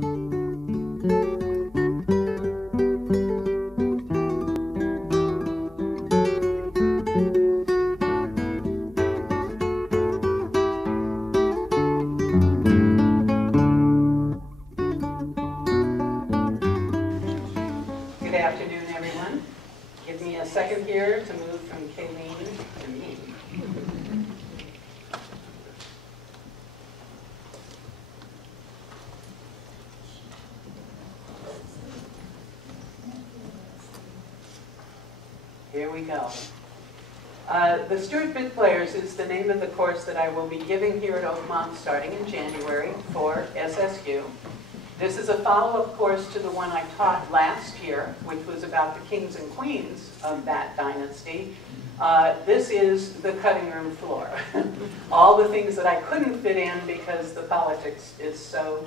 Good afternoon, everyone. Give me a second here to move from Charlene to me. Here we go. The Stewart Bit Players is the name of the course that I will be giving here at Oakmont starting in January for SSU. This is a follow-up course to the one I taught last year, which was about the kings and queens of that dynasty. This is the cutting room floor. All the things that I couldn't fit in because the politics is so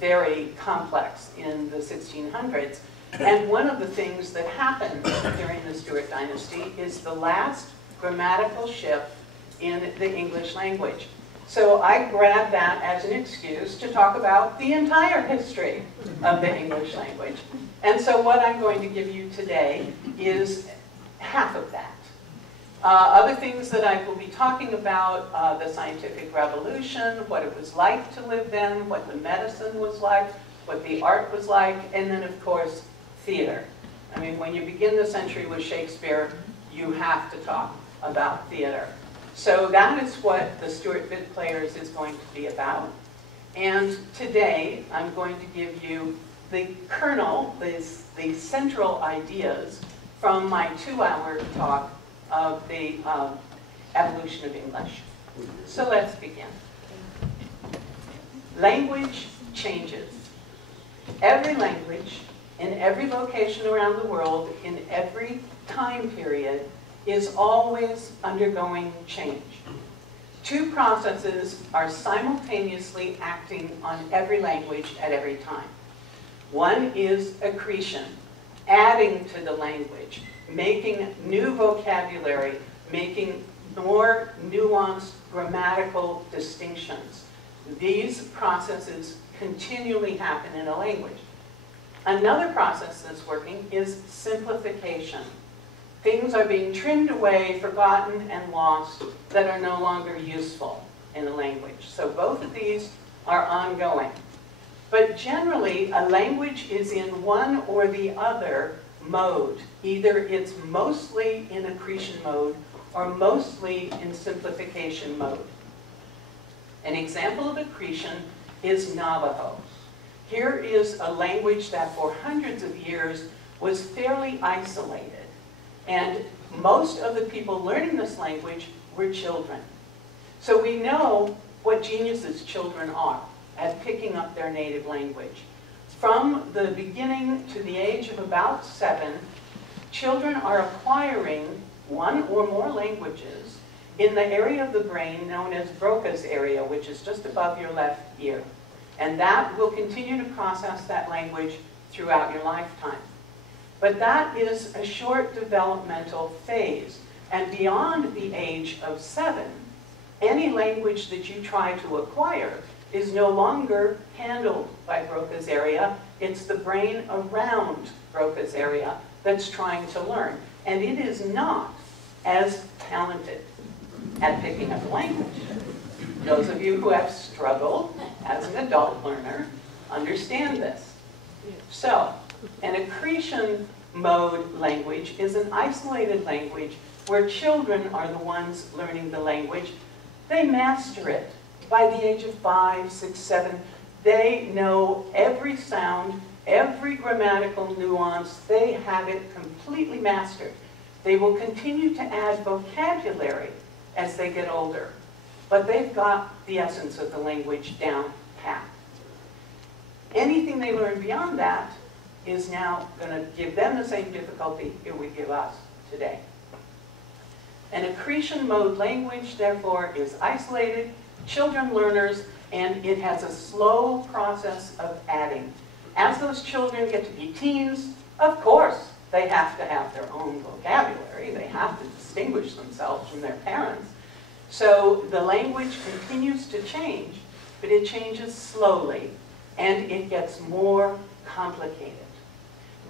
very complex in the 1600s. And one of the things that happened during the Stuart dynasty is the last grammatical shift in the English language. So I grabbed that as an excuse to talk about the entire history of the English language. And so what I'm going to give you today is half of that. Other things that I will be talking about, the scientific revolution, what it was like to live then, what the medicine was like, what the art was like, and then of course, theater. I mean, when you begin the century with Shakespeare, you have to talk about theater. So that is what the Stewart Bit Players is going to be about. And today, I'm going to give you the kernel, the central ideas from my 2-hour talk of the evolution of English. So let's begin. Language changes. Every language, in every location around the world, in every time period, is always undergoing change. Two processes are simultaneously acting on every language at every time. One is accretion, adding to the language, making new vocabulary, making more nuanced grammatical distinctions. These processes continually happen in a language. Another process that's working is simplification. Things are being trimmed away, forgotten, and lost that are no longer useful in a language. So both of these are ongoing. But generally, a language is in one or the other mode. Either it's mostly in accretion mode or mostly in simplification mode. An example of accretion is Navajo. Here is a language that for hundreds of years was fairly isolated. And most of the people learning this language were children. So we know what geniuses children are at picking up their native language. From the beginning to the age of about 7, children are acquiring one or more languages in the area of the brain known as Broca's area, which is just above your left ear. And that will continue to process that language throughout your lifetime. But that is a short developmental phase. And beyond the age of 7, any language that you try to acquire is no longer handled by Broca's area. It's the brain around Broca's area that's trying to learn. And it is not as talented at picking up a language. Those of you who have struggled as an adult learner understand this. So, an accretion mode language is an isolated language where children are the ones learning the language. They master it. By the age of 5, 6, 7, they know every sound, every grammatical nuance. They have it completely mastered. They will continue to add vocabulary as they get older, but they've got the essence of the language down pat. Anything they learn beyond that is now going to give them the same difficulty it would give us today. An accretion mode language, therefore, is isolated, children learners, and it has a slow process of adding. As those children get to be teens, of course, they have to have their own vocabulary. They have to distinguish themselves from their parents. So the language continues to change, but it changes slowly. and it gets more complicated.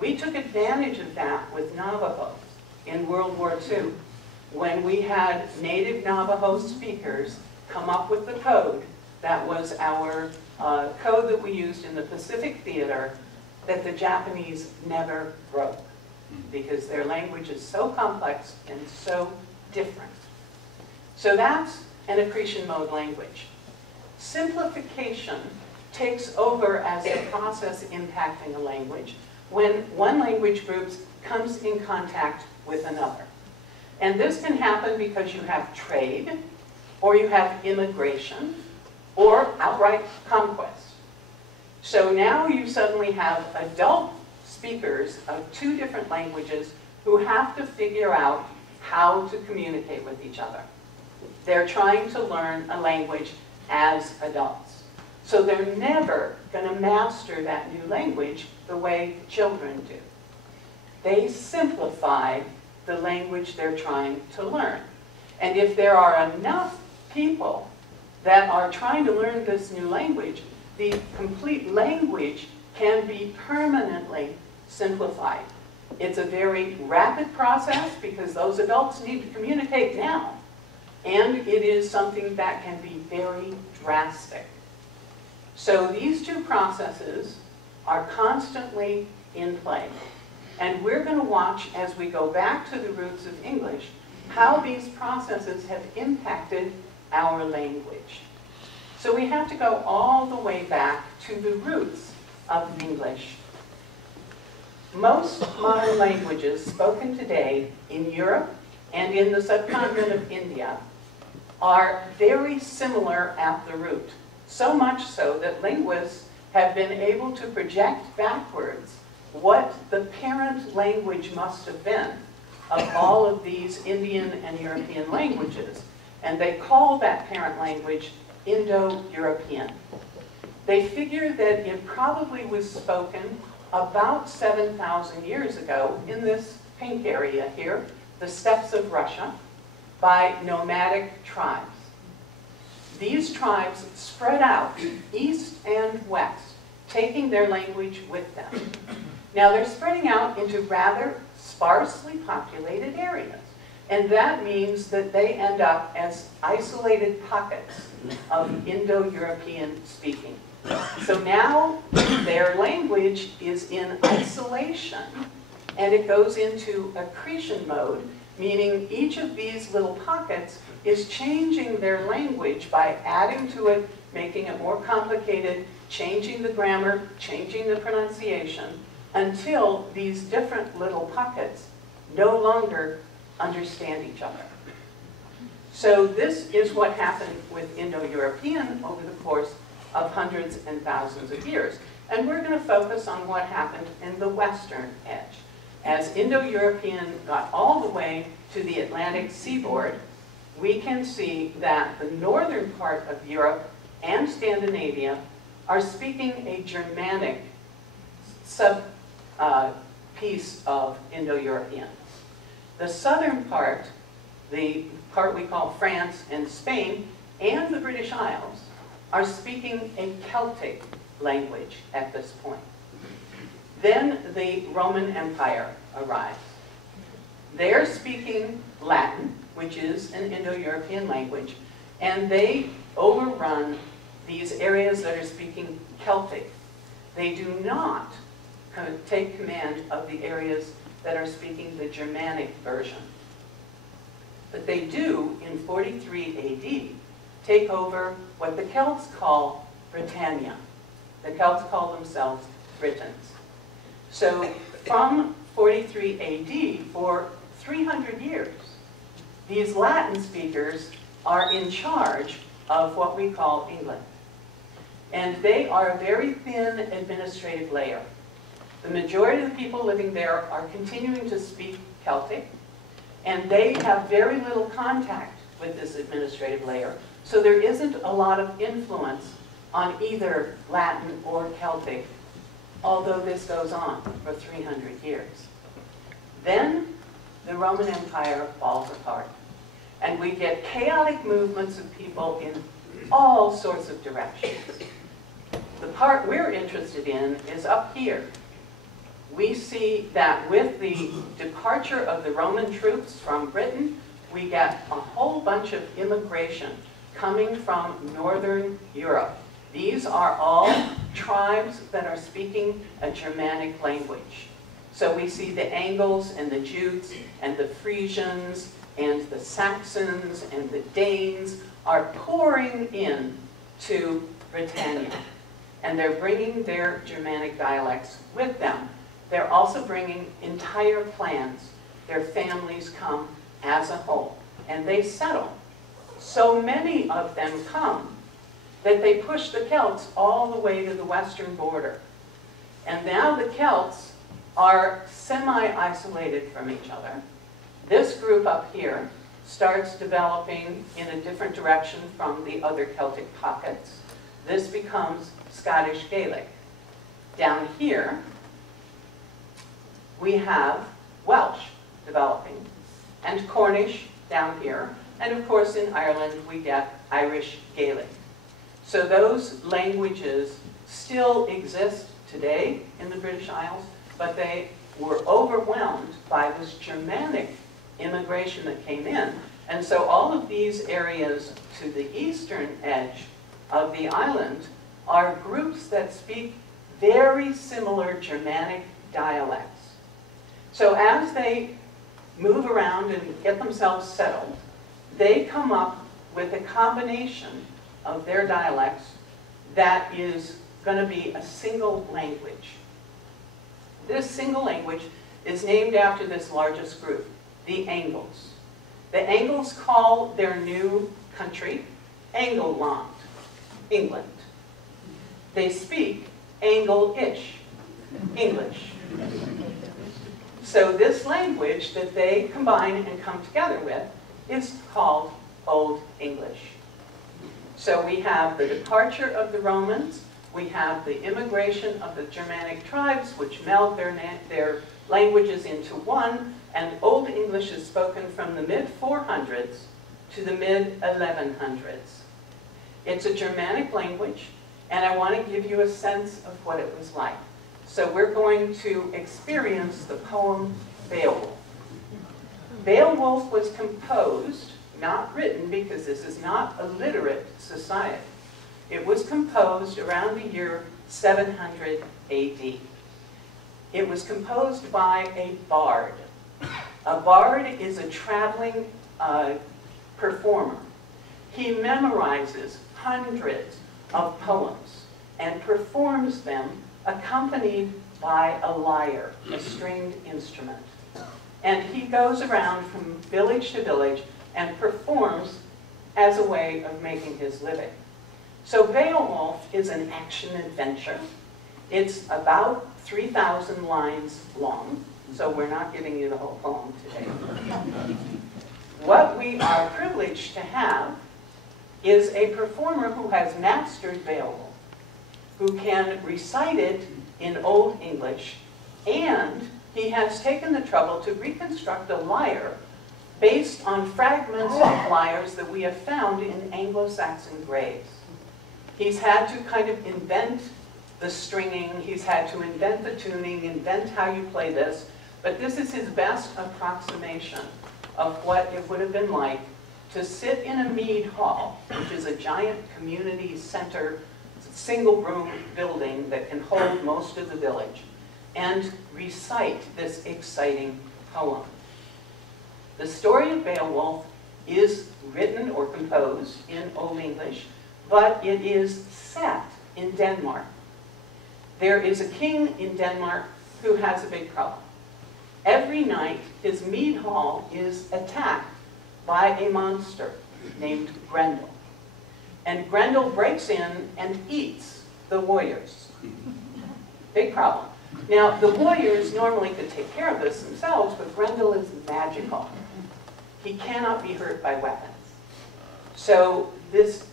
We took advantage of that with Navajo in World War II, when we had native Navajo speakers come up with the code that was our code that we used in the Pacific Theater that the Japanese never broke, because their language is so complex and so different. So that's an accretion mode language. Simplification takes over as a process impacting a language when one language group comes in contact with another. And this can happen because you have trade, or you have immigration, or outright conquest. So now you suddenly have adult speakers of two different languages who have to figure out how to communicate with each other. They're trying to learn a language as adults. So they're never going to master that new language the way children do. They simplify the language they're trying to learn. And if there are enough people that are trying to learn this new language, the complete language can be permanently simplified. It's a very rapid process because those adults need to communicate now. And it is something that can be very drastic. So these two processes are constantly in play. And we're going to watch, as we go back to the roots of English, how these processes have impacted our language. So we have to go all the way back to the roots of English. Most modern languages spoken today in Europe and in the subcontinent of India are very similar at the root. So much so that linguists have been able to project backwards what the parent language must have been of all of these Indian and European languages. And they call that parent language Indo-European. They figure that it probably was spoken about 7,000 years ago in this pink area here, the steppes of Russia, by nomadic tribes. These tribes spread out east and west, taking their language with them. Now they're spreading out into rather sparsely populated areas. And that means that they end up as isolated pockets of Indo-European speaking. So now their language is in isolation, and it goes into accretion mode, meaning each of these little pockets is changing their language by adding to it, making it more complicated, changing the grammar, changing the pronunciation, until these different little pockets no longer understand each other. So this is what happened with Indo-European over the course of hundreds and thousands of years. And we're going to focus on what happened in the western edge. As Indo-European got all the way to the Atlantic seaboard, we can see that the northern part of Europe and Scandinavia are speaking a Germanic piece of Indo-European. The southern part, the part we call France and Spain, and the British Isles, are speaking a Celtic language at this point. Then the Roman Empire arrives. They're speaking Latin, which is an Indo-European language, and they overrun these areas that are speaking Celtic. They do not take command of the areas that are speaking the Germanic version. But they do, in 43 AD, take over what the Celts call Britannia. The Celts call themselves Britons. So from 43 AD, for 300 years, these Latin speakers are in charge of what we call England. And they are a very thin administrative layer. The majority of the people living there are continuing to speak Celtic, and they have very little contact with this administrative layer. So there isn't a lot of influence on either Latin or Celtic, although this goes on for 300 years. Then the Roman Empire falls apart, and we get chaotic movements of people in all sorts of directions. The part we're interested in is up here. We see that with the departure of the Roman troops from Britain, we get a whole bunch of immigration coming from Northern Europe. These are all tribes that are speaking a Germanic language. So we see the Angles and the Jutes and the Frisians and the Saxons and the Danes are pouring in to Britannia. And they're bringing their Germanic dialects with them. They're also bringing entire clans. Their families come as a whole, and they settle. So many of them come that they push the Celts all the way to the western border. And now the Celts are semi-isolated from each other. This group up here starts developing in a different direction from the other Celtic pockets. This becomes Scottish Gaelic. Down here, we have Welsh developing, and Cornish down here, and of course in Ireland we get Irish Gaelic. So those languages still exist today in the British Isles, but they were overwhelmed by this Germanic immigration that came in. And so all of these areas to the eastern edge of the island are groups that speak very similar Germanic dialects. So as they move around and get themselves settled, they come up with a combination of their dialects that is going to be a single language. This single language is named after this largest group, the Angles. The Angles call their new country Angleland, England. They speak Angle-ish, English. So this language that they combine and come together with is called Old English. So we have the departure of the Romans, we have the immigration of the Germanic tribes, which meld their languages into one, and Old English is spoken from the mid-400s to the mid-1100s. It's a Germanic language, and I want to give you a sense of what it was like. So we're going to experience the poem Beowulf. Beowulf was composed, not written, because this is not a literate society. It was composed around the year 700 AD. It was composed by a bard. A bard is a traveling performer. He memorizes hundreds of poems and performs them accompanied by a lyre, a stringed instrument. And he goes around from village to village and performs as a way of making his living. So Beowulf is an action-adventure. It's about 3,000 lines long, so we're not giving you the whole poem today. What we are privileged to have is a performer who has mastered Beowulf, who can recite it in Old English, and he has taken the trouble to reconstruct a lyre based on fragments of lyres that we have found in Anglo-Saxon graves. He's had to kind of invent the stringing, he's had to invent the tuning, invent how you play this, but this is his best approximation of what it would have been like to sit in a mead hall, which is a giant community center, single-room building that can hold most of the village, and recite this exciting poem. The story of Beowulf is written or composed in Old English, but it is set in Denmark. There is a king in Denmark who has a big problem. Every night, his mead hall is attacked by a monster named Grendel. And Grendel breaks in and eats the warriors. Big problem. Now, the warriors normally could take care of this themselves, but Grendel is magical. He cannot be hurt by weapons. So this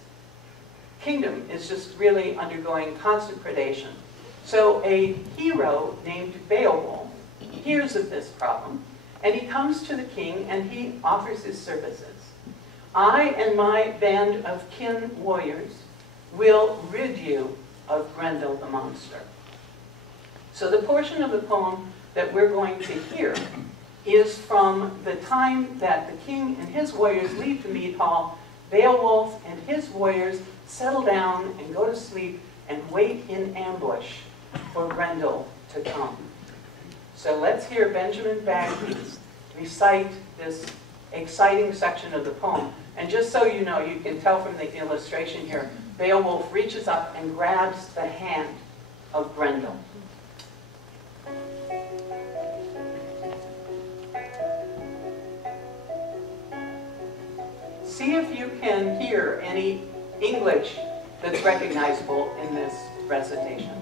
kingdom is just really undergoing constant predation. So a hero named Beowulf hears of this problem, and he comes to the king and he offers his services. I and my band of kin warriors will rid you of Grendel the monster. So the portion of the poem that we're going to hear is from the time that the king and his warriors leave the mead hall. Beowulf and his warriors settle down and go to sleep and wait in ambush for Grendel to come. So let's hear Benjamin Bagby recite this exciting section of the poem. And just so you know, you can tell from the illustration here, Beowulf reaches up and grabs the hand of Grendel. See if you can hear any English that's recognizable in this recitation.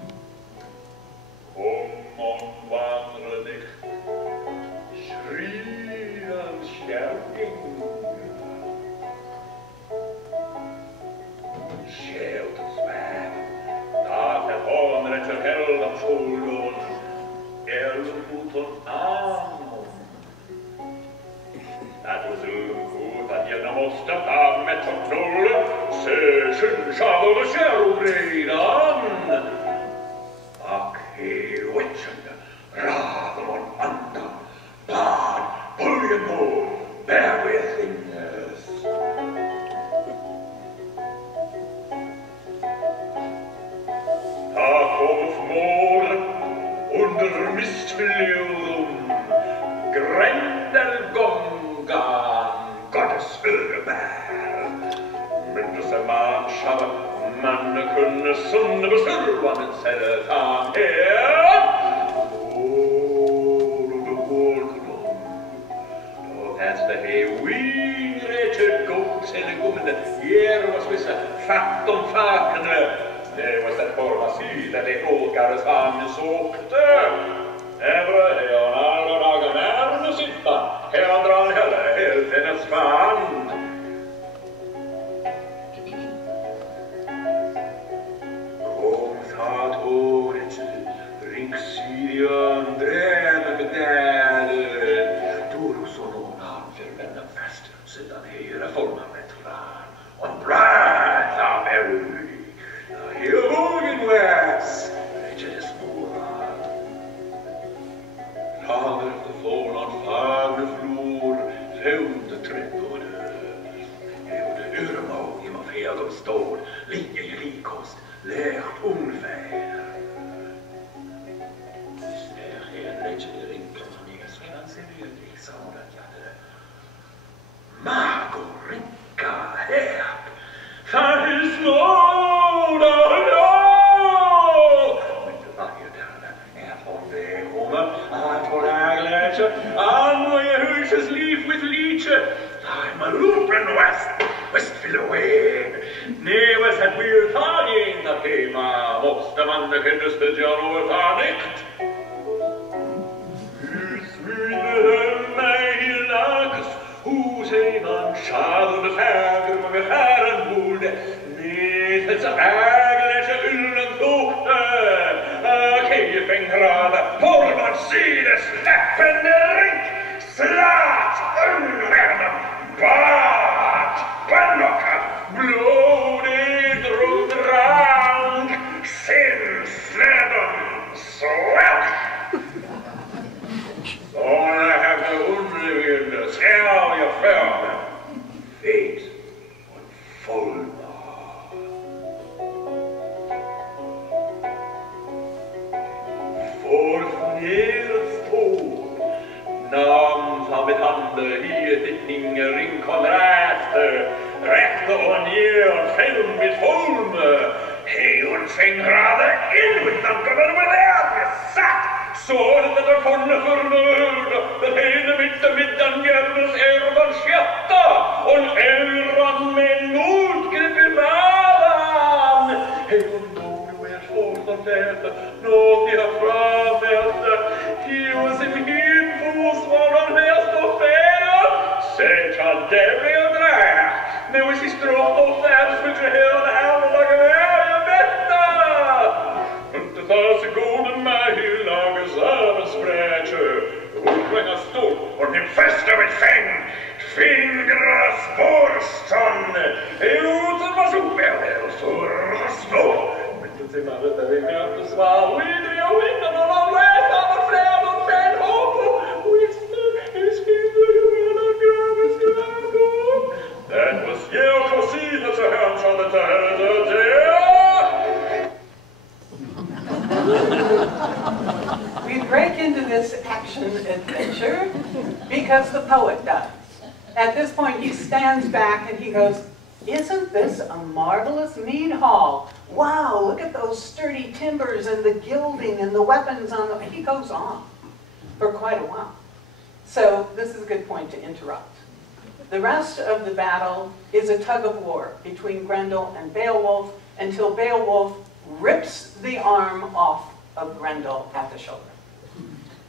c'est maledetto che soir, oui, Dio, oui, non, non, non, ouais, ça va faire, non, c'est trop, oui, that was you concede to him from the We break into this action adventure because the poet does. At this point, he stands back and he goes, "Isn't this a marvelous mead hall? Wow, look at those sturdy timbers and the gilding and the weapons on the..." He goes on for quite a while. So this is a good point to interrupt. The rest of the battle is a tug of war between Grendel and Beowulf until Beowulf rips the arm off of Grendel at the shoulder.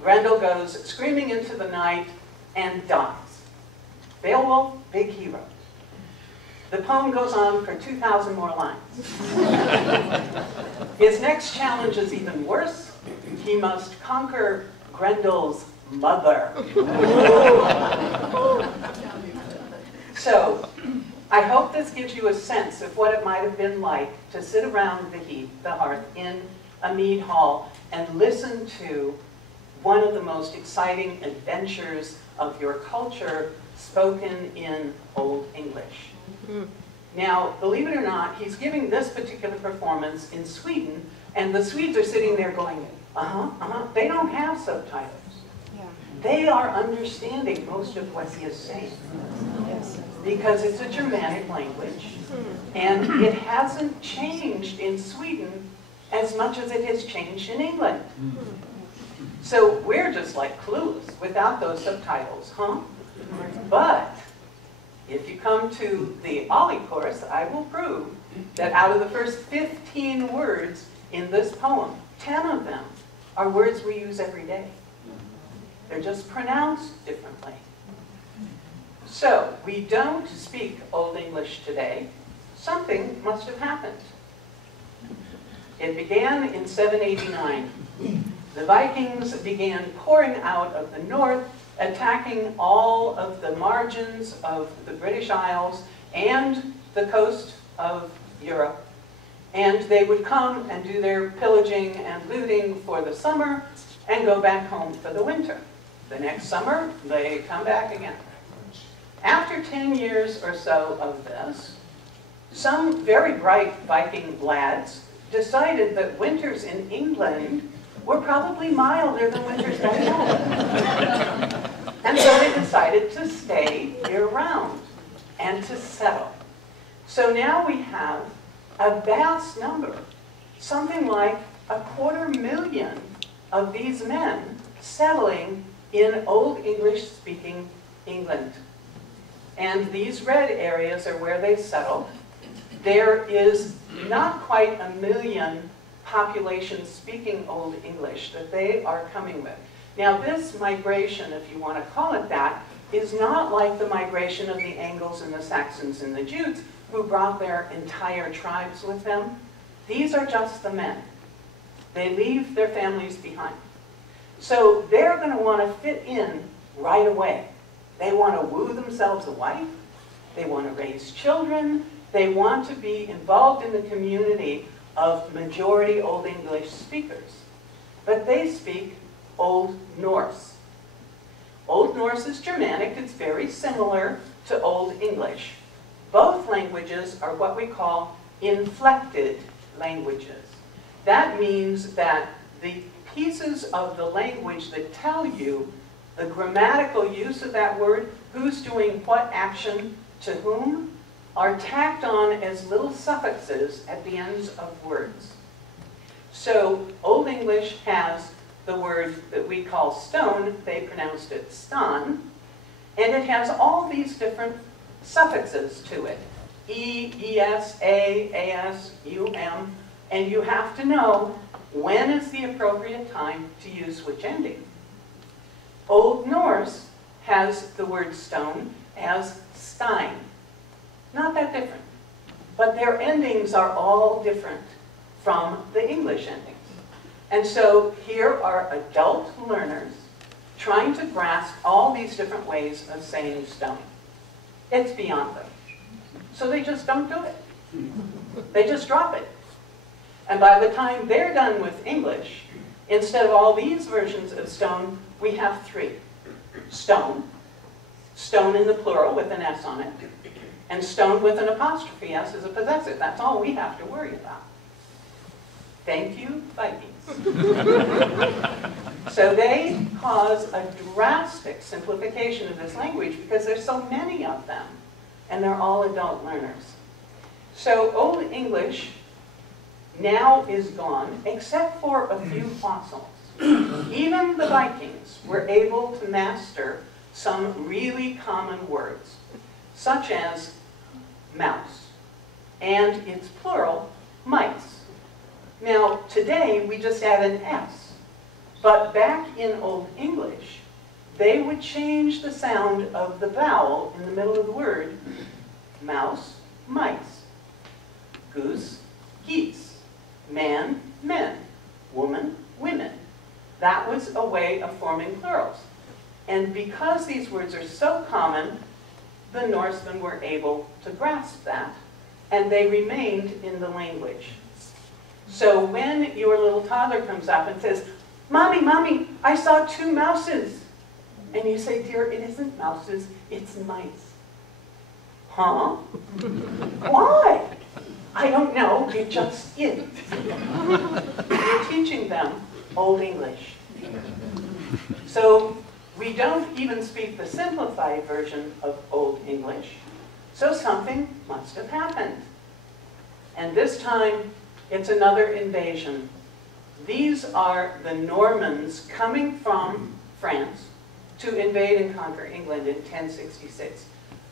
Grendel goes screaming into the night and dies. Beowulf, big hero. The poem goes on for 2,000 more lines. His next challenge is even worse. He must conquer Grendel's mother. So, I hope this gives you a sense of what it might have been like to sit around the hearth in a mead hall and listen to one of the most exciting adventures of your culture spoken in Old English. Now, believe it or not, he's giving this particular performance in Sweden, and the Swedes are sitting there going, They don't have subtitles. Yeah. They are understanding most of what he is saying. Yes. Because it's a Germanic language, and it hasn't changed in Sweden as much as it has changed in England. So we're just like clueless without those subtitles, But if you come to the Ollie course, I will prove that out of the first 15 words in this poem, 10 of them are words we use every day. They're just pronounced differently. So, we don't speak Old English today. Something must have happened. It began in 789. The Vikings began pouring out of the north, attacking all of the margins of the British Isles and the coast of Europe. And they would come and do their pillaging and looting for the summer and go back home for the winter. The next summer, they come back again. After 10 years or so of this, some very bright Viking lads decided that winters in England were probably milder than winters back home. And so they decided to stay year-round and to settle. So now we have a vast number, something like 250,000 of these men settling in Old English-speaking England. And these red areas are where they settled. There is not quite 1 million population speaking Old English that they are coming with. Now this migration, if you want to call it that, is not like the migration of the Angles and the Saxons and the Jutes who brought their entire tribes with them. These are just the men. They leave their families behind. So they're going to want to fit in right away. They want to woo themselves a wife. They want to raise children. They want to be involved in the community of majority Old English speakers. But they speak Old Norse. Old Norse is Germanic. It's very similar to Old English. Both languages are what we call inflected languages. That means that the pieces of the language that tell you the grammatical use of that word, who's doing what action to whom, are tacked on as little suffixes at the ends of words. So Old English has the word that we call stone, they pronounced it stan, and it has all these different suffixes to it. E, es, a, as, um, and you have to know when is the appropriate time to use which ending. Old Norse has the word stone as stein. Not that different, but their endings are all different from the English endings. And so here are adult learners trying to grasp all these different ways of saying stone. It's beyond them. So they just don't do it. They just drop it. And by the time they're done with English, instead of all these versions of stone, we have 3. Stone, stone in the plural with an S on it, and stone with an apostrophe S as a possessive. That's all we have to worry about. Thank you, Vikings. So they cause a drastic simplification of this language because there's so many of them, and they're all adult learners. So Old English now is gone, except for a few fossils. Even the Vikings were able to master some really common words, such as mouse, and its plural, mice. Now, today, we just add an S, but back in Old English, they would change the sound of the vowel in the middle of the word, mouse, mice, goose, geese, man, men, woman, women. That was a way of forming plurals. And because these words are so common, the Norsemen were able to grasp that, and they remained in the language. So when your little toddler comes up and says, "Mommy, Mommy, I saw 2 mouses," and you say, "Dear, it isn't mouses, it's mice." Huh? Why? I don't know, it just is. You're teaching them Old English. So we don't even speak the simplified version of Old English. So something must have happened. And this time, it's another invasion. These are the Normans coming from France to invade and conquer England in 1066.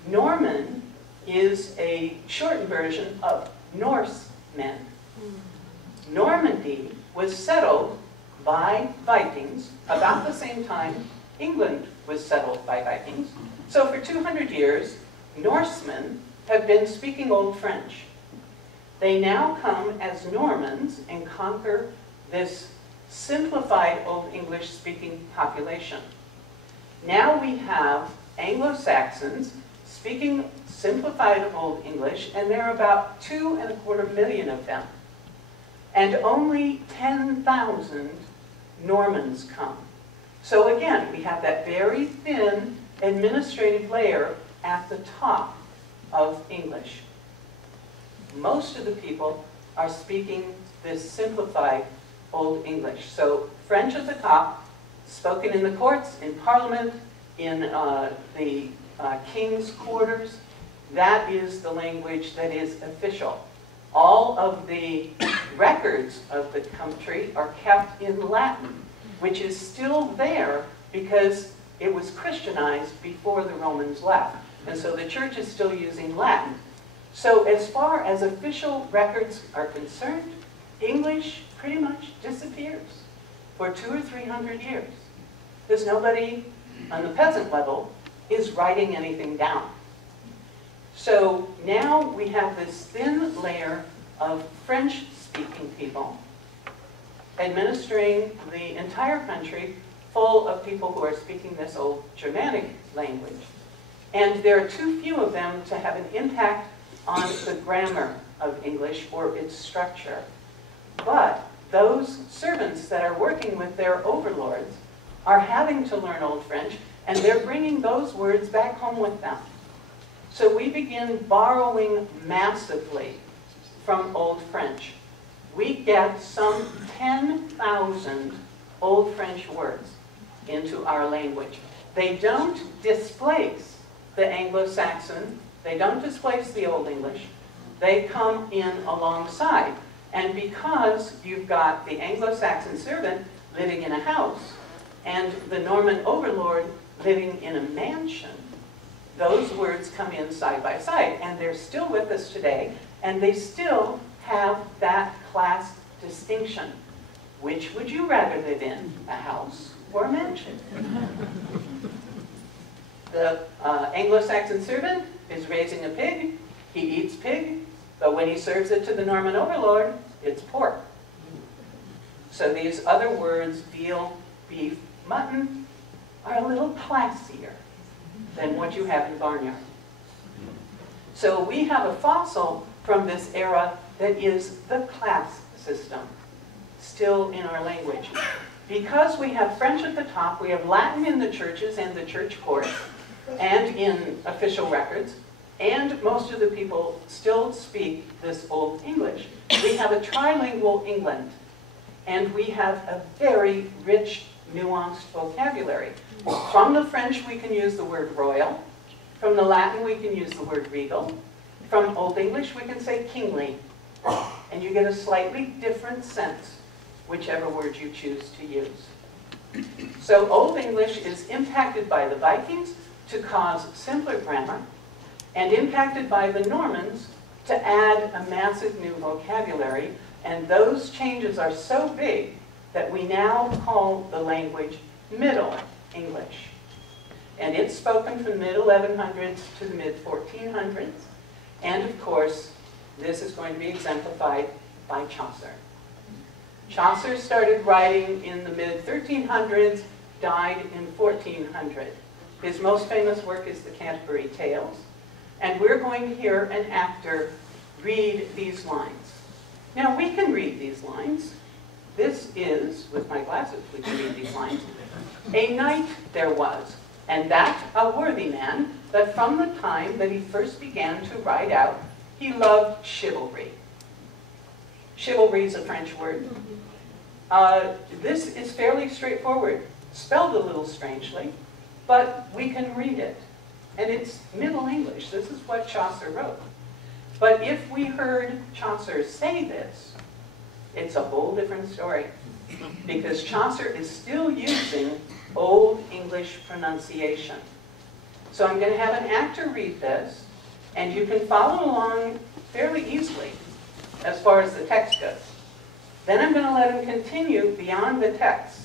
Norman is a shortened version of Norsemen. Normandy was settled by Vikings about the same time England was settled by Vikings. So for 200 years, Norsemen have been speaking Old French. They now come as Normans and conquer this simplified Old English speaking population. Now we have Anglo-Saxons speaking simplified Old English, and there are about 2.25 million of them. And only 10,000 Normans come. So again, we have that very thin administrative layer at the top of English. Most of the people are speaking this simplified Old English. So French at the top, spoken in the courts, in Parliament, in the king's quarters. That is the language that is official. All of the records of the country are kept in Latin, which is still there because it was Christianized before the Romans left. And so the church is still using Latin. So as far as official records are concerned, English pretty much disappears for 200 or 300 years. Because nobody on the peasant level is writing anything down. So now we have this thin layer of French-speaking people administering the entire country full of people who are speaking this old Germanic language. And there are too few of them to have an impact on the grammar of English or its structure. But those servants that are working with their overlords are having to learn Old French, and they're bringing those words back home with them. So we begin borrowing massively from Old French. We get some 10,000 Old French words into our language. They don't displace the Anglo-Saxon, they don't displace the Old English, they come in alongside. And because you've got the Anglo-Saxon servant living in a house and the Norman overlord living in a mansion, those words come in side by side, and they're still with us today, and they still have that class distinction. Which would you rather live in, a house or a mansion? The Anglo-Saxon servant is raising a pig, he eats pig, but when he serves it to the Norman overlord, it's pork. So these other words, veal, beef, mutton, are a little classier than what you have in barnyard. So we have a fossil from this era that is the class system still in our language. Because we have French at the top, we have Latin in the churches and the church courts, and in official records, and most of the people still speak this Old English. We have a trilingual England, and we have a very rich, nuanced vocabulary. From the French, we can use the word royal. From the Latin, we can use the word regal. From Old English, we can say kingly. And you get a slightly different sense, whichever word you choose to use. So Old English is impacted by the Vikings to cause simpler grammar, and impacted by the Normans to add a massive new vocabulary. And those changes are so big that we now call the language Middle English. And it's spoken from the mid-1100s to the mid-1400s. And of course, this is going to be exemplified by Chaucer. Chaucer started writing in the mid-1300s, died in 1400. His most famous work is the Canterbury Tales. And we're going to hear an actor read these lines. Now, we can read these lines. This is, with my glasses, we can read these lines. A knight there was, and that a worthy man, that from the time that he first began to ride out, he loved chivalry. Chivalry is a French word. This is fairly straightforward, spelled a little strangely, but we can read it. And it's Middle English. This is what Chaucer wrote. But if we heard Chaucer say this, it's a whole different story. Because Chaucer is still using Old English pronunciation. So I'm going to have an actor read this, and you can follow along fairly easily as far as the text goes. Then I'm going to let him continue beyond the text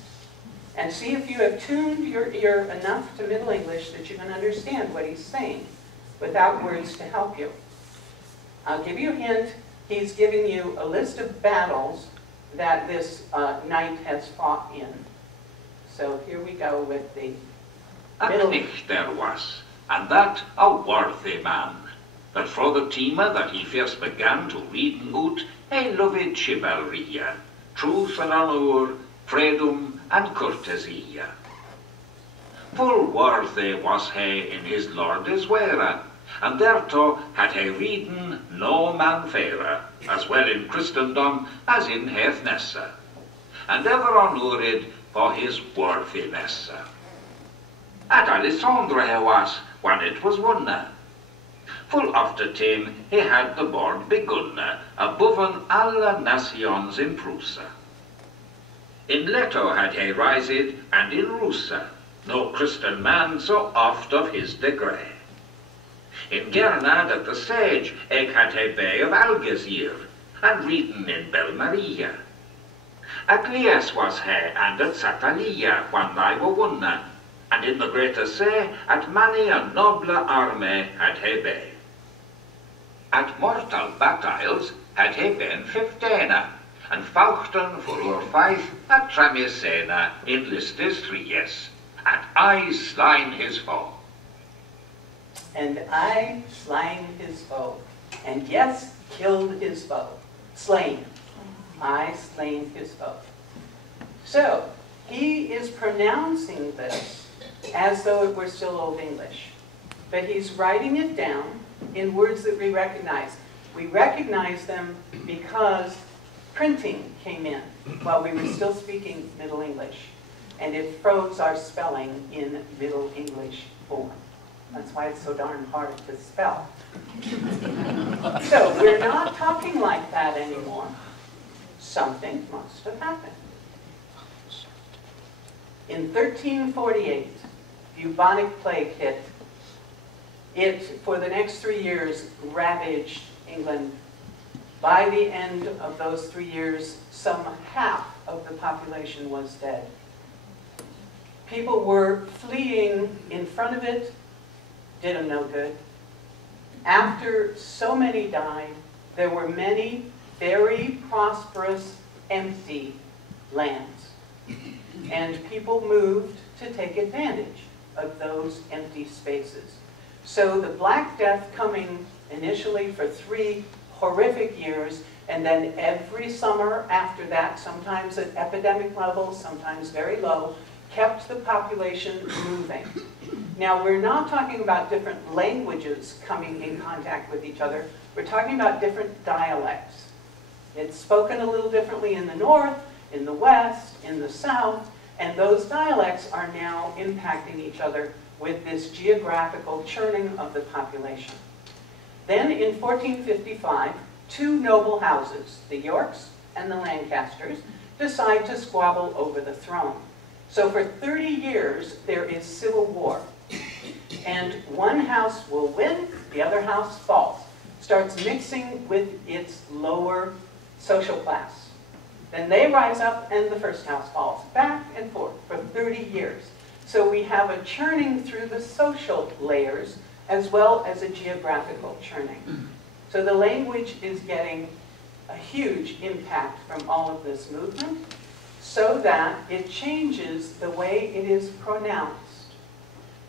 and see if you have tuned your ear enough to Middle English that you can understand what he's saying without words to help you. I'll give you a hint. He's giving you a list of battles that this knight has fought in. So here we go with the A knight there was, and that a worthy man, that fro the time that he first began to reading out, he loved chivalry, truth and honour, freedom and courtesy. Full worthy was he in his lord's ware, and thereto had he reading no man fairer, as well in Christendom as in heathness, and ever honoured for his worthiness. At Alessandro he was, when it was won. Full of the time he had the board begun, above alle nations in Prusse. In Leto had he rised, and in Russe, no Christian man so oft of his degree. In Gernard at the Sage, eg had he bay of Algecier, and reading in Belmaria. At Lies was he, and at Satalia, when they were won, and in the greater sea, at many a noble army had he bay. At mortal battles had he been 15, and fouchten for our faith at Tramisena in listes 3 years, and I slain his foe. And I slain his foe, and yes, killed his foe. Slain. I slain his foe. So, he is pronouncing this as though it were still Old English. But he's writing it down in words that we recognize. We recognize them because printing came in while we were still speaking Middle English. And it froze our spelling in Middle English form. That's why it's so darn hard to spell. So we're not talking like that anymore. Something must have happened. In 1348, bubonic plague hit. It, for the next 3 years, ravaged England. By the end of those 3 years, some half of the population was dead. People were fleeing in front of it, did them no good. After so many died, there were many very prosperous, empty lands. And people moved to take advantage of those empty spaces. So the Black Death, coming initially for 3 horrific years, And then every summer after that, sometimes at epidemic levels, sometimes very low, kept the population moving. Now, we're not talking about different languages coming in contact with each other. We're talking about different dialects. It's spoken a little differently in the north, in the west, in the south, and those dialects are now impacting each other with this geographical churning of the population. Then in 1455, two noble houses, the Yorks and the Lancasters, decide to squabble over the throne. So for 30 years, there is civil war. And one house will win, the other house falls. Starts mixing with its lower social class. Then they rise up and the first house falls. Back and forth for 30 years. So we have a churning through the social layers as well as a geographical churning. So the language is getting a huge impact from all of this movement so that it changes the way it is pronounced.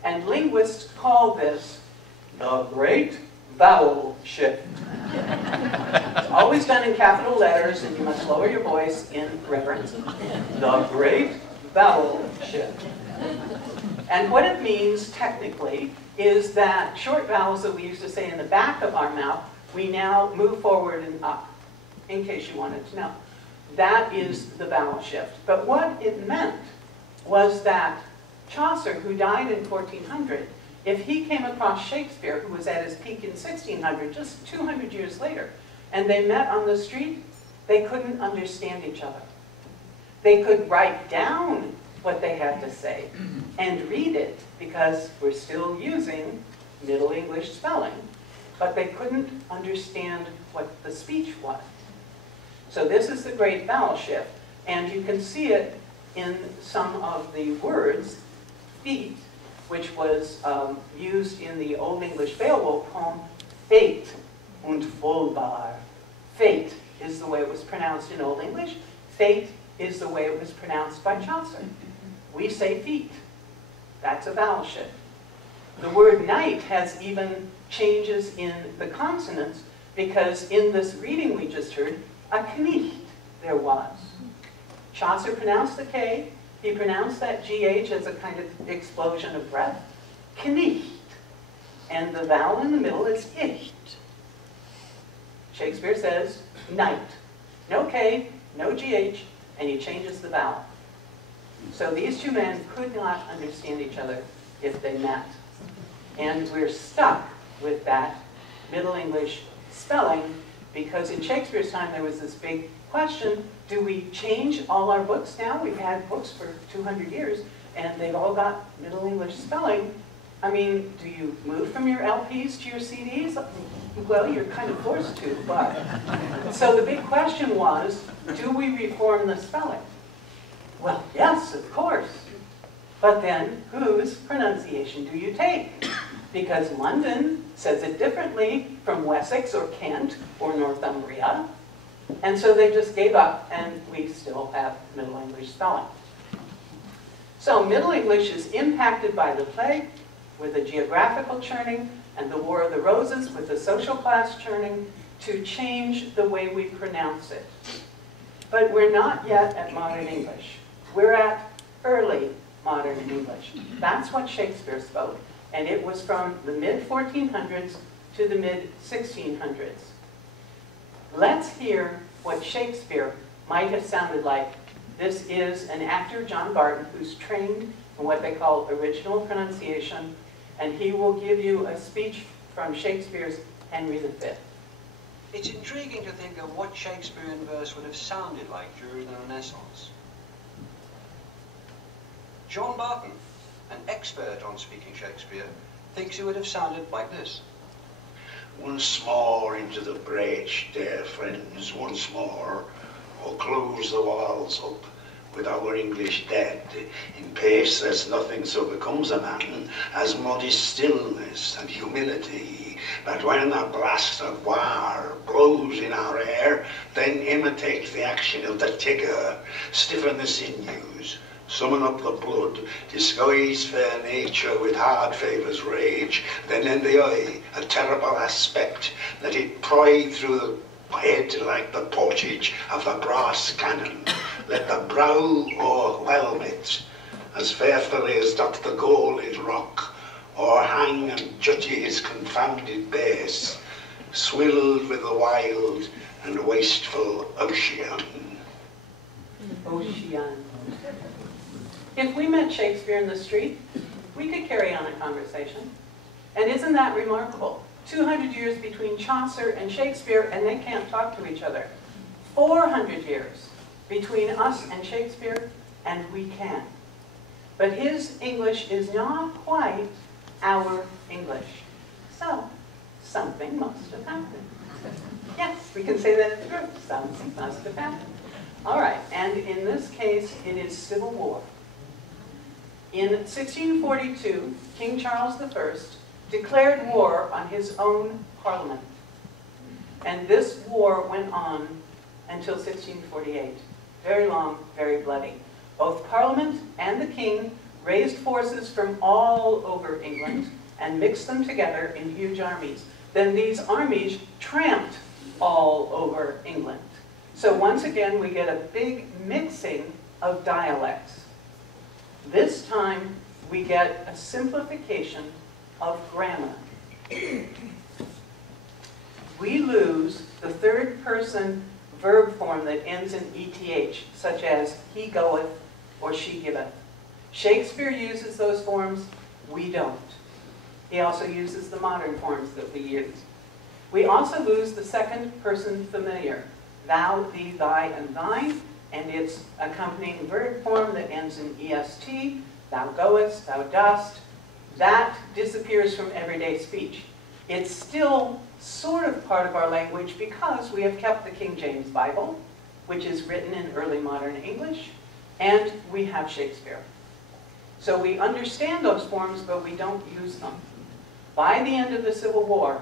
And linguists call this the great vowel shift. It's always done in capital letters, and you must lower your voice in reverence. The great vowel shift. And what it means technically is that short vowels that we used to say in the back of our mouth, we now move forward and up, in case you wanted to know. That is the vowel shift. But what it meant was that Chaucer, who died in 1400, if he came across Shakespeare, who was at his peak in 1600, just 200 years later, and they met on the street, they couldn't understand each other. They could write down what they had to say and read it, because we're still using Middle English spelling, but they couldn't understand what the speech was. So this is the great vowel shift, and you can see it in some of the words. Feet, which was used in the Old English Beowulf poem, fate und vollbar. Fate is the way it was pronounced in Old English. Fate is the way it was pronounced by Chaucer. We say feet. That's a vowel shift. The word night has even changes in the consonants, because in this reading we just heard, a knicht there was. Chaucer pronounced the K. He pronounced that GH as a kind of explosion of breath. Knicht. And the vowel in the middle is ich. Shakespeare says night. No K, no GH, and he changes the vowel. So these two men could not understand each other if they met. And we're stuck with that Middle English spelling, because in Shakespeare's time there was this big question, do we change all our books now? We've had books for 200 years, and they've all got Middle English spelling. I mean, do you move from your LPs to your CDs? Well, you're kind of forced to, but. So the big question was, do we reform the spelling? Well, yes, of course. But then, whose pronunciation do you take? Because London says it differently from Wessex or Kent or Northumbria. And so they just gave up, and we still have Middle English spelling. So Middle English is impacted by the plague with the geographical churning, and the War of the Roses with the social class churning, to change the way we pronounce it. But we're not yet at modern English. We're at early modern English. That's what Shakespeare spoke, and it was from the mid-1400s to the mid-1600s. Let's hear what Shakespeare might have sounded like. This is an actor, John Barton, who's trained in what they call original pronunciation, and he will give you a speech from Shakespeare's Henry V. It's intriguing to think of what Shakespearean verse would have sounded like during the Renaissance. John Barton, an expert on speaking Shakespeare, thinks it would have sounded like this. Once more into the breach, dear friends, once more, or close the walls up with our English dead, in pace there's nothing so becomes a man as modest stillness and humility, that when a blast of war blows in our air, then imitate the action of the tigger, stiffen the sinews, summon up the blood, disguise fair nature with hard favour's rage, then in the eye a terrible aspect, let it pry through the head like the portage of the brass cannon, let the brow o'erwhelm as fearfully as doth the golded rock, o'erhang and judge his confounded base, swilled with the wild and wasteful ocean. Ocean. If we met Shakespeare in the street, we could carry on a conversation. And isn't that remarkable? 200 years between Chaucer and Shakespeare, and they can't talk to each other. 400 years between us and Shakespeare, and we can. But his English is not quite our English. So, something must have happened. Yes, we can say that it's true. Something must have happened. All right, and in this case, it is civil war. In 1642, King Charles I declared war on his own parliament. And this war went on until 1648. Very long, very bloody. Both Parliament and the King raised forces from all over England and mixed them together in huge armies. Then these armies tramped all over England. So once again, we get a big mixing of dialects. This time, we get a simplification of grammar. We lose the third person verb form that ends in ETH, such as he goeth or she giveth. Shakespeare uses those forms, we don't. He also uses the modern forms that we use. We also lose the second person familiar, thou, thee, thy, and thine, and its accompanying verb form that ends in EST, thou goest, thou dost. That disappears from everyday speech. It's still sort of part of our language because we have kept the King James Bible, which is written in early modern English, and we have Shakespeare. So we understand those forms, but we don't use them. By the end of the Civil War,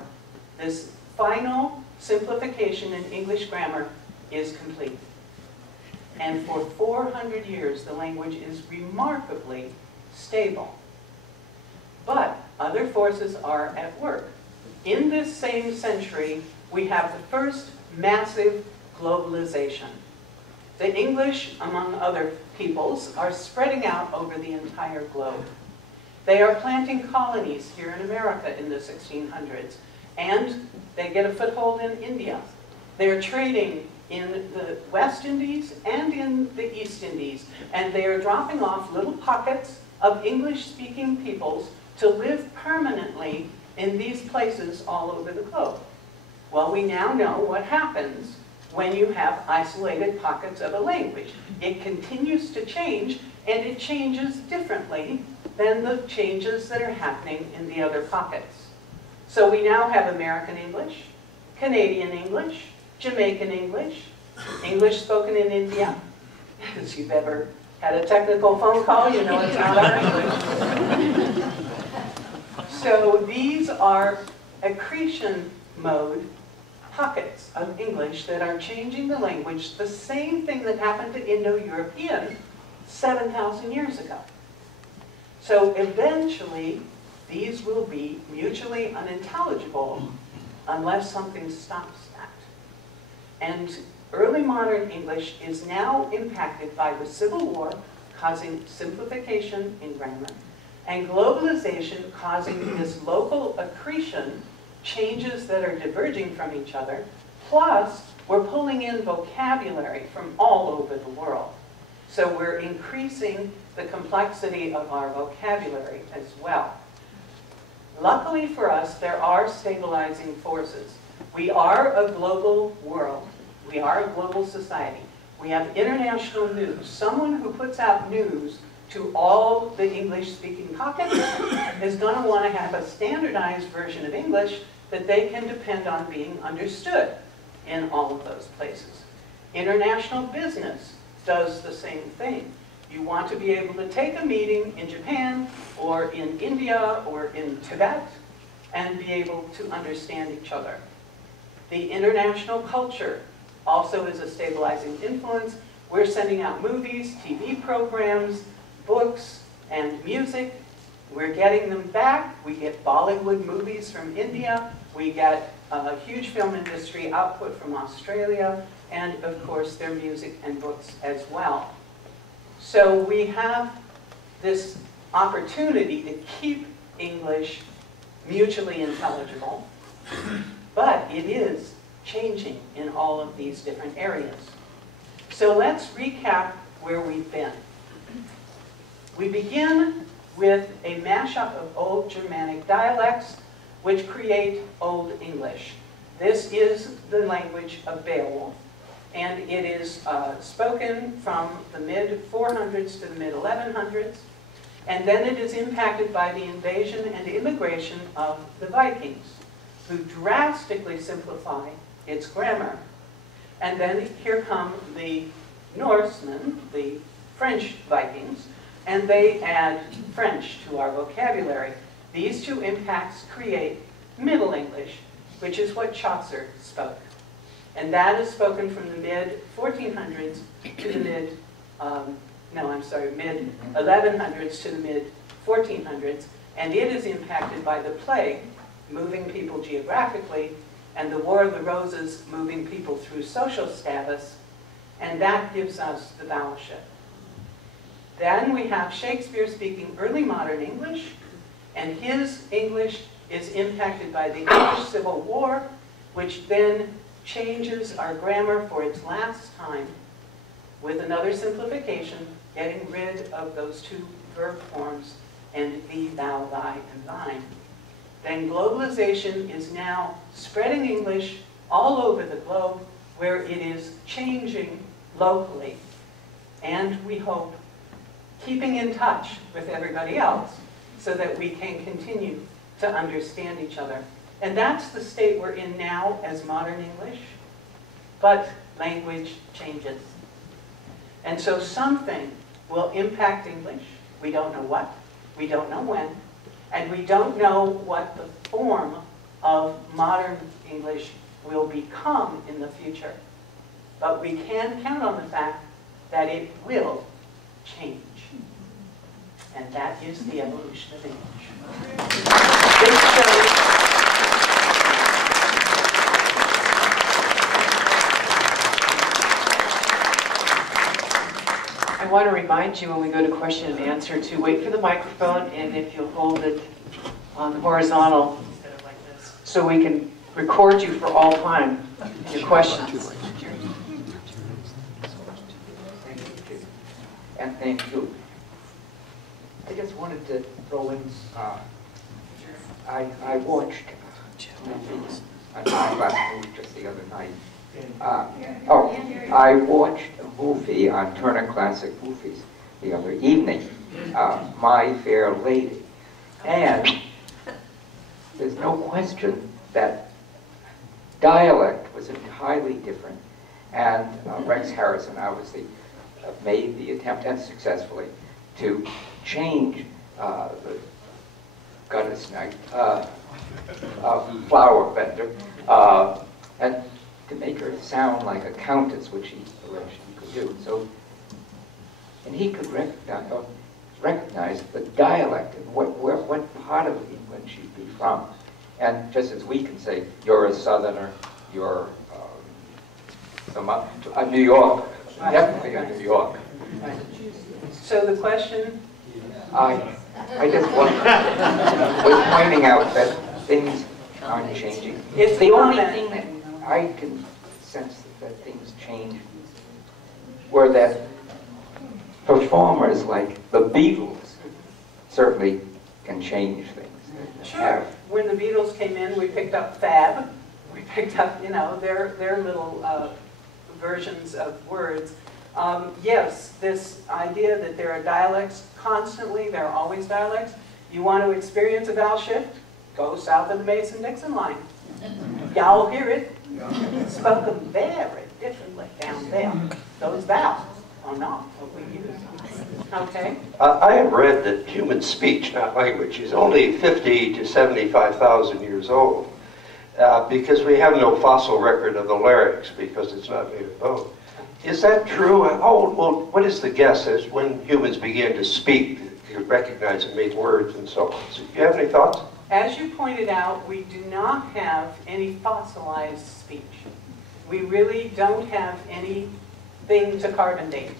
this final simplification in English grammar is complete. And for 400 years, the language is remarkably stable. But other forces are at work. In this same century, we have the first massive globalization. The English, among other peoples, are spreading out over the entire globe. They are planting colonies here in America in the 1600s, and they get a foothold in India. They're trading in the West Indies and in the East Indies, and they are dropping off little pockets of English-speaking peoples to live permanently in these places all over the globe. Well, we now know what happens when you have isolated pockets of a language. It continues to change, and it changes differently than the changes that are happening in the other pockets. So we now have American English, Canadian English, Jamaican English, English spoken in India. If you've ever had a technical phone call, you know it's not our English. So these are accretion mode pockets of English that are changing the language, the same thing that happened to Indo-European 7,000 years ago. So eventually, these will be mutually unintelligible unless something stops that. And early modern English is now impacted by the Civil War, causing simplification in grammar, and globalization causing this local accretion, changes that are diverging from each other, plus we're pulling in vocabulary from all over the world. So we're increasing the complexity of our vocabulary as well. Luckily for us, there are stabilizing forces. We are a global world. We are a global society. We have international news. Someone who puts out news to all the English-speaking pockets is going to want to have a standardized version of English that they can depend on being understood in all of those places. International business does the same thing. You want to be able to take a meeting in Japan or in India or in Tibet and be able to understand each other. The international culture also is a stabilizing influence. We're sending out movies, TV programs, books, and music. we're getting them back. We get Bollywood movies from India. We get a huge film industry output from Australia, and of course their music and books as well. So we have this opportunity to keep English mutually intelligible, but it is changing in all of these different areas. So let's recap where we've been. We begin with a mashup of old Germanic dialects which create Old English. This is the language of Beowulf, and it is spoken from the mid-400s to the mid-1100s, and then it is impacted by the invasion and immigration of the Vikings, who drastically simplify its grammar. And then here come the Norsemen, the French Vikings, and they add French to our vocabulary. These two impacts create Middle English, which is what Chaucer spoke. And that is spoken from the mid-1400s to the mid-1100s to the mid-1400s, and it is impacted by the plague, moving people geographically, and the War of the Roses, moving people through social status, and that gives us the battleship. Then we have Shakespeare speaking early modern English, and his English is impacted by the English Civil War, which then changes our grammar for its last time with another simplification, getting rid of those two verb forms, and thee, thou, thy, and thine. Then globalization is now spreading English all over the globe, where it is changing locally, and we hope keeping in touch with everybody else so that we can continue to understand each other. And that's the state we're in now as modern English, but language changes. And so something will impact English. We don't know what, we don't know when, and we don't know what the form of modern English will become in the future. But we can count on the fact that it will change. And that is the evolution of English. This shows I want to remind you when we go to question and answer to wait for the microphone, and if you'll hold it on the horizontal so we can record you for all time, your questions. And thank you. I just wanted to throw in, I watched movies on my last movie just the other night. I watched a movie on Turner Classic Movies the other evening, My Fair Lady. And there's no question that dialect was entirely different. And Rex Harrison obviously made the attempt, and successfully, to change the goddess night, flower vendor, and to make her sound like a countess, which he alleged he could do. So, and he could recognize the dialect and what part of England she'd be from. And just as we can say, you're a Southerner, you're a New York, definitely a New York. So the question? I just was pointing out that things aren't changing. It's the only thing that I can sense that things change were that performers like the Beatles certainly can change things. Sure. When the Beatles came in, we picked up Fab. We picked up, you know, their little versions of words. Yes, this idea that there are dialects constantly, there are always dialects. You want to experience a vowel shift? Go south of the Mason-Dixon line. Y'all hear it. It's spoken very differently down there. Those vowels are not what we use. Okay? I have read that human speech, not language, is only 50 to 75,000 years old because we have no fossil record of the larynx because it's not made of bone. Is that true? How old, well, what is the guess as when humans began to speak? could recognize and make words and so on. So do you have any thoughts? As you pointed out, we do not have any fossilized speech. We really don't have anything to carbon date.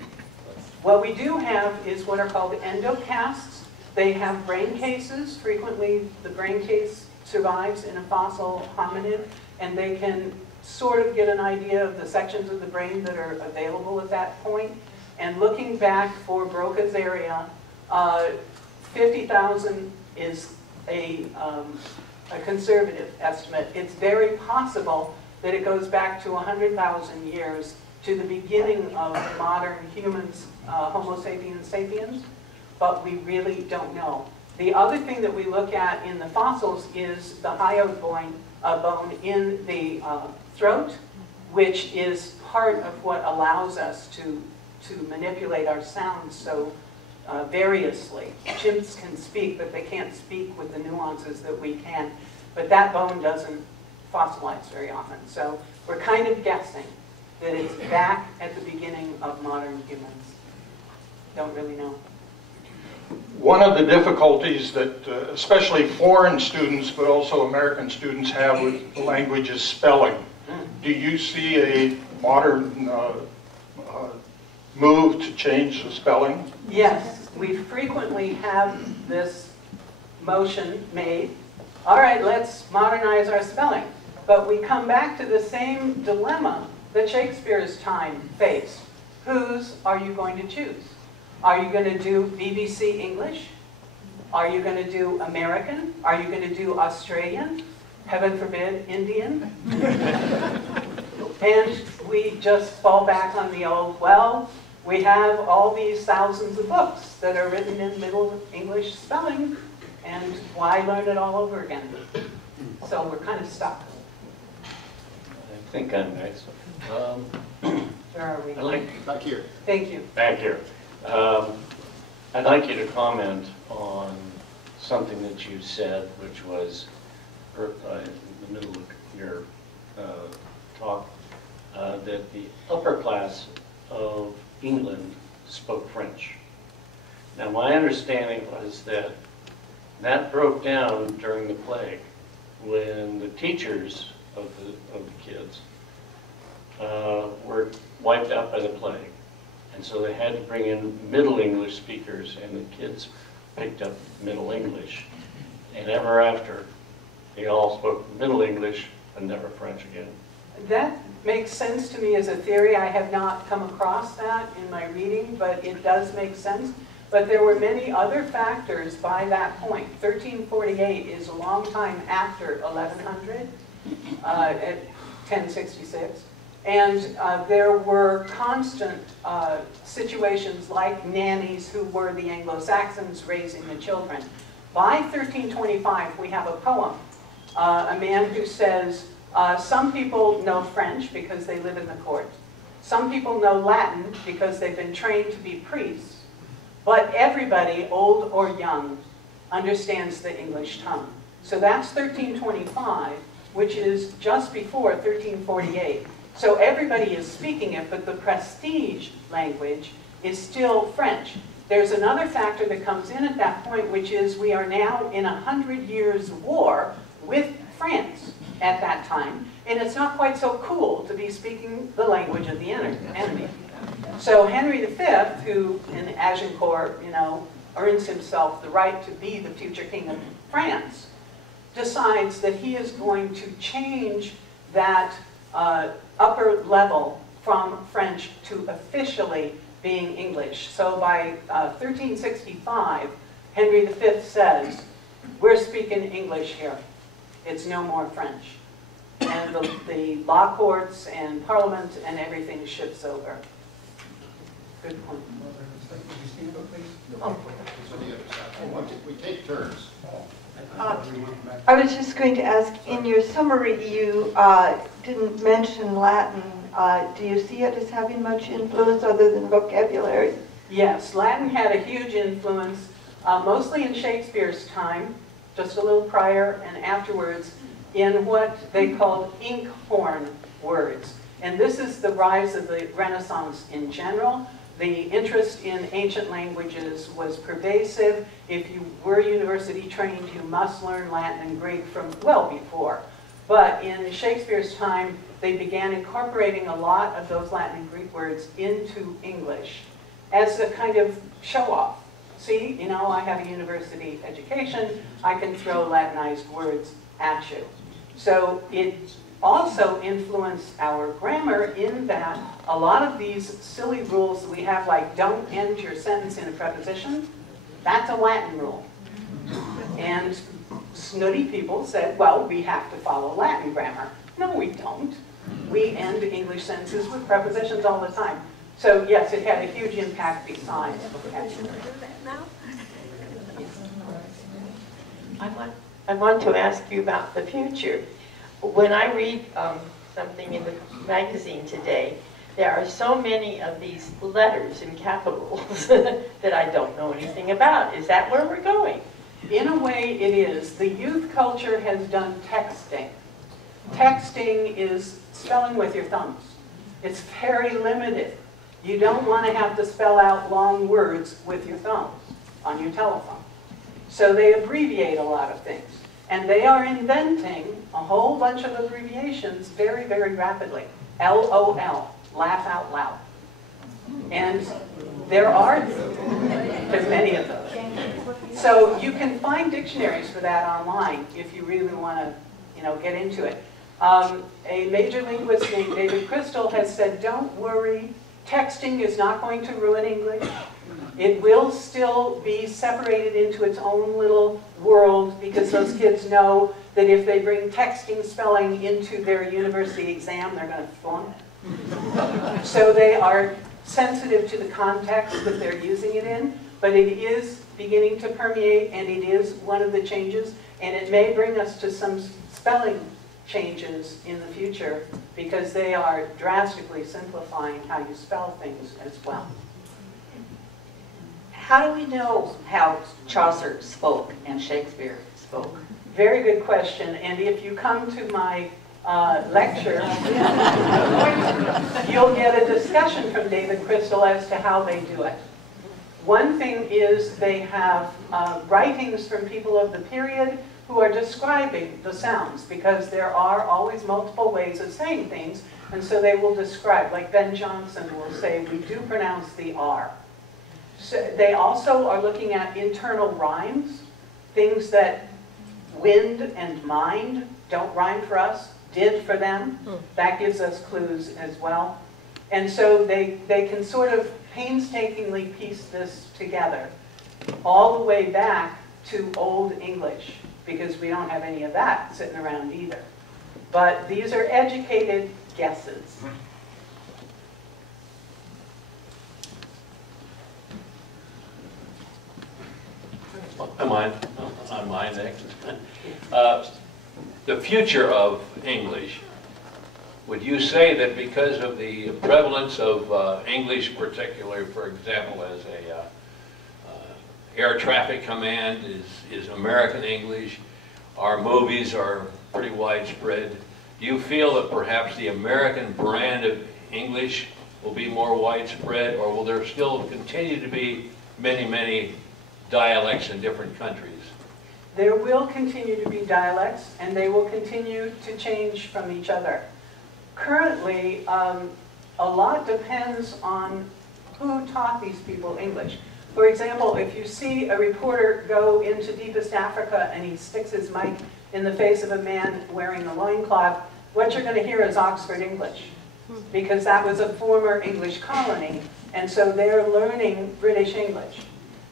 What we do have is what are called endocasts. They have brain cases. Frequently, the brain case survives in a fossil hominid, and they can sort of get an idea of the sections of the brain that are available at that point. And looking back for Broca's area, 50,000 is a conservative estimate. It's very possible that it goes back to 100,000 years to the beginning of modern humans, Homo sapiens sapiens, but we really don't know. The other thing that we look at in the fossils is the hyoid bone in the throat, which is part of what allows us to manipulate our sounds so variously. Chimps can speak, but they can't speak with the nuances that we can. But that bone doesn't fossilize very often. So we're kind of guessing that it's back at the beginning of modern humans. Don't really know. One of the difficulties that especially foreign students, but also American students have with the language is spelling. Do you see a modern move to change the spelling? Yes, we frequently have this motion made. All right, let's modernize our spelling. But we come back to the same dilemma that Shakespeare's time faced. Whose are you going to choose? Are you going to do BBC English? Are you going to do American? Are you going to do Australian? Heaven forbid, Indian? And we just fall back on the old, well, we have all these thousands of books that are written in Middle English spelling, and why learn it all over again? So we're kind of stuck. I think I'm next. Where are we? Back here. Thank you. Back here. I'd like you to comment on something that you said, which was in the middle of your talk, that the upper class of England spoke French. Now, my understanding was that that broke down during the plague, when the teachers of the kids were wiped out by the plague. And so they had to bring in Middle English speakers, and the kids picked up Middle English. And ever after, they all spoke Middle English and never French again. That makes sense to me as a theory. I have not come across that in my reading, but it does make sense. But there were many other factors by that point. 1348 is a long time after 1100, at 1066. And there were constant situations like nannies who were the Anglo-Saxons raising the children. By 1325, we have a poem, a man who says, some people know French because they live in the court. Some people know Latin because they've been trained to be priests. But everybody, old or young, understands the English tongue. So that's 1325, which is just before 1348. So everybody is speaking it, but the prestige language is still French. There's another factor that comes in at that point, which is we are now in 100 years war with France at that time, and it's not quite so cool to be speaking the language of the enemy. So Henry V, who in Agincourt, earns himself the right to be the future king of France, decides that he is going to change that upper level from French to officially being English. So by 1365, Henry V says, we're speaking English here. It's no more French. And the law courts and parliament and everything shifts over. Good point. We take turns. I was just going to ask, in your summary you didn't mention Latin. Do you see it as having much influence other than vocabulary? Yes, Latin had a huge influence, mostly in Shakespeare's time, just a little prior and afterwards, in what they called inkhorn words. And this is the rise of the Renaissance in general. The interest in ancient languages was pervasive. If you were university trained, you must learn Latin and Greek from well before. But in Shakespeare's time, they began incorporating a lot of those Latin and Greek words into English as a kind of show-off. See, you know, I have a university education, I can throw Latinized words at you. So it also influenced our grammar in that a lot of these silly rules that we have, like don't end your sentence in a preposition, that's a Latin rule. And snooty people said, well, we have to follow Latin grammar. No, we don't. We end English sentences with prepositions all the time. So yes, it had a huge impact besides vocabulary. I want to ask you about the future. When I read something in the magazine today, there are so many of these letters in capitals that I don't know anything about. Is that where we're going? In a way, it is. The youth culture has done texting. Texting is spelling with your thumbs. It's very limited. You don't want to have to spell out long words with your thumbs on your telephone. So they abbreviate a lot of things. And they are inventing a whole bunch of abbreviations very, very rapidly. LOL, laugh out loud. And there are many of those. So you can find dictionaries for that online if you really want to, you know, get into it. A major linguist named David Crystal has said, don't worry, texting is not going to ruin English. It will still be separated into its own little world because those kids know that if they bring texting spelling into their university exam, they're going to flunk. So they are sensitive to the context that they're using it in, but it is beginning to permeate, and it is one of the changes, and it may bring us to some spelling changes in the future because they are drastically simplifying how you spell things as well. How do we know how Chaucer spoke and Shakespeare spoke? Very good question, and if you come to my lecture, you'll get a discussion from David Crystal as to how they do it. One thing is they have writings from people of the period who are describing the sounds, because there are always multiple ways of saying things, and so they will describe, like Ben Jonson will say, we do pronounce the R. So they also are looking at internal rhymes, things that wind and mind don't rhyme for us, did for them. That gives us clues as well. And so they can sort of painstakingly piece this together all the way back to Old English, because we don't have any of that sitting around either. But these are educated guesses. Am I on mine next? The future of English, would you say that because of the prevalence of English, particularly, for example, as a air traffic command is American English, our movies are pretty widespread, do you feel that perhaps the American brand of English will be more widespread, or will there still continue to be many, many dialects in different countries? There will continue to be dialects, and they will continue to change from each other. Currently, a lot depends on who taught these people English. For example, if you see a reporter go into deepest Africa and he sticks his mic in the face of a man wearing a loincloth, what you're going to hear is Oxford English, because that was a former English colony, and so they're learning British English.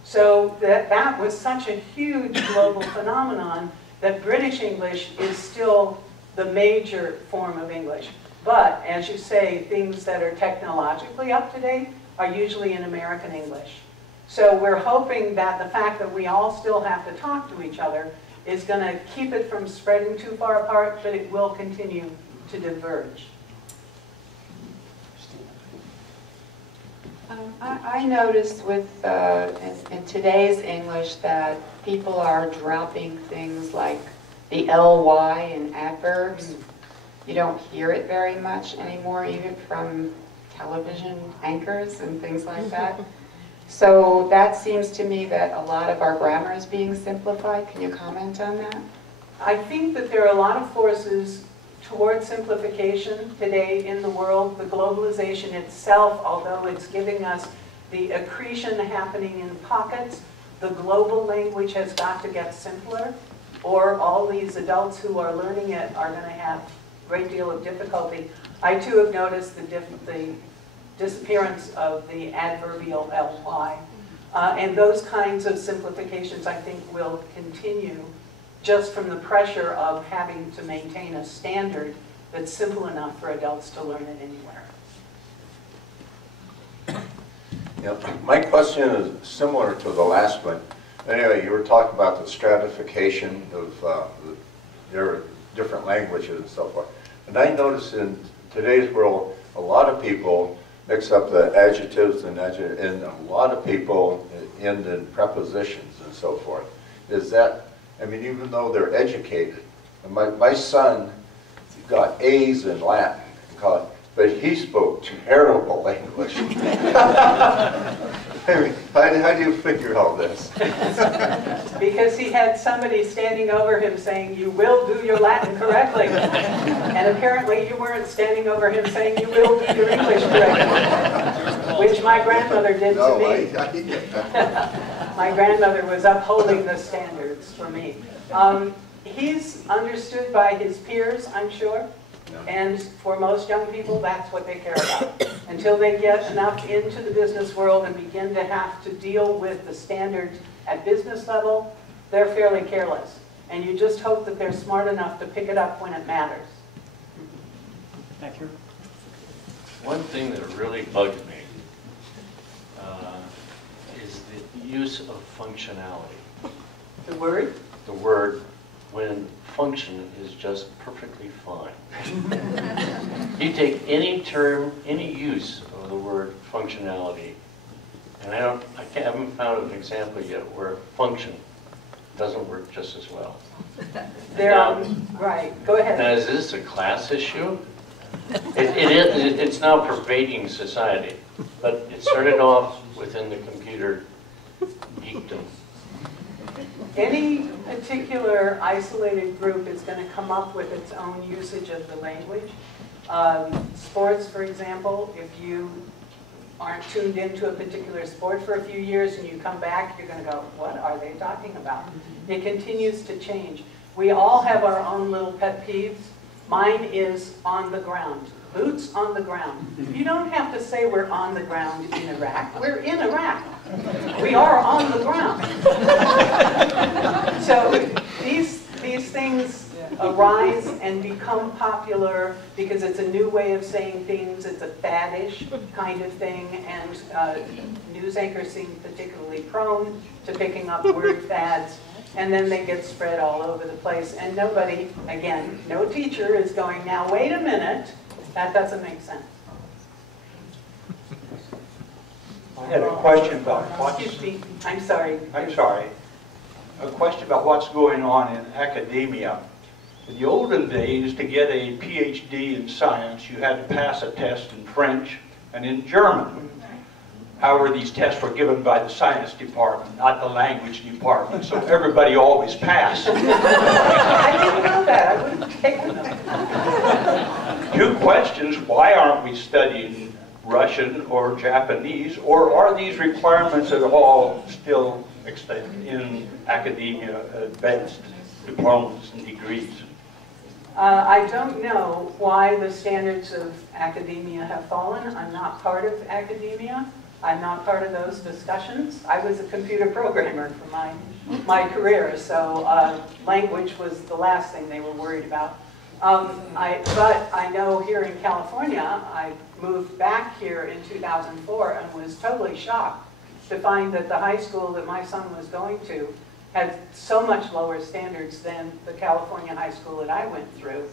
So that was such a huge global phenomenon that British English is still the major form of English. But, as you say, things that are technologically up to date are usually in American English. So we're hoping that the fact that we all still have to talk to each other is going to keep it from spreading too far apart, but it will continue to diverge. I noticed with in today's English that people are dropping things like the ly in adverbs. You don't hear it very much anymore, even from television anchors and things like that. So that seems to me that a lot of our grammar is being simplified. Can you comment on that? I think that there are a lot of forces toward simplification today in the world. The globalization itself, although it's giving us the accretion happening in pockets, the global language has got to get simpler, or all these adults who are learning it are going to have a great deal of difficulty. I too have noticed the disappearance of the adverbial ly. And those kinds of simplifications, I think, will continue just from the pressure of having to maintain a standard that's simple enough for adults to learn it anywhere. Yep. My question is similar to the last one. Anyway, you were talking about the stratification of their different languages and so forth. And I notice in today's world, a lot of people mix up the adjectives and a lot of people end in prepositions and so forth. Is that, I mean, even though they're educated, and my son got A's in Latin in college, but he spoke terrible English. I mean, how do you figure all this? Because he had somebody standing over him saying, "You will do your Latin correctly." And apparently you weren't standing over him saying, "You will do your English correctly," which my grandmother did to me. My grandmother was upholding the standards for me. He's understood by his peers, I'm sure. And for most young people, that's what they care about. Until they get enough into the business world and begin to have to deal with the standards at business level, they're fairly careless. And you just hope that they're smart enough to pick it up when it matters. Thank you. One thing that really bugs me is the use of functionality. The word? The word, when function is just perfectly fine. You take any term, any use of the word functionality, and I haven't found an example yet where function doesn't work just as well. Right, go ahead. Now, is this a class issue? It's now pervading society, but it started off within the computer geekdom. Any particular isolated group is going to come up with its own usage of the language. Sports, for example, if you aren't tuned into a particular sport for a few years and you come back, you're going to go, what are they talking about? It continues to change. We all have our own little pet peeves. Mine is on the ground. Boots on the ground. You don't have to say we're on the ground in Iraq. We're in Iraq. We are on the ground. So these things arise and become popular because it's a new way of saying things. It's a faddish kind of thing, and news anchors seem particularly prone to picking up word fads, and then they get spread all over the place. And nobody, again, no teacher is going, now wait a minute, that doesn't make sense. I had a question about what's... Excuse me, I'm sorry. I'm sorry. A question about what's going on in academia. In the olden days, to get a PhD in science, you had to pass a test in French and in German. However, these tests were given by the science department, not the language department, so everybody always passed. I didn't know that. I would have taken them. Two questions. Why aren't we studying Russian or Japanese, or are these requirements at all still extended in academia, advanced diplomas and degrees? I don't know why the standards of academia have fallen. I'm not part of academia. I'm not part of those discussions. I was a computer programmer for my career, so language was the last thing they were worried about. But I know here in California, I moved back here in 2004 and was totally shocked to find that the high school that my son was going to had so much lower standards than the California high school that I went through.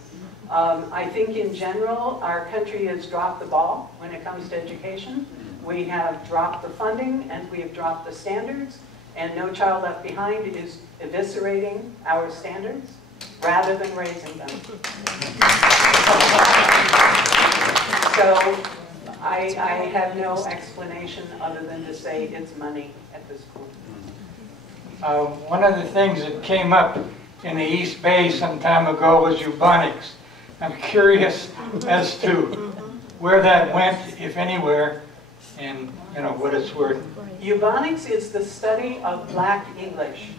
I think in general, our country has dropped the ball when it comes to education. We have dropped the funding and we have dropped the standards, and No Child Left Behind is eviscerating our standards rather than raising them. So I have no explanation other than to say it's money at this point. One of the things that came up in the East Bay some time ago was eugenics. I'm curious as to where that went, if anywhere, and what it's worth. Eugenics is the study of Black English.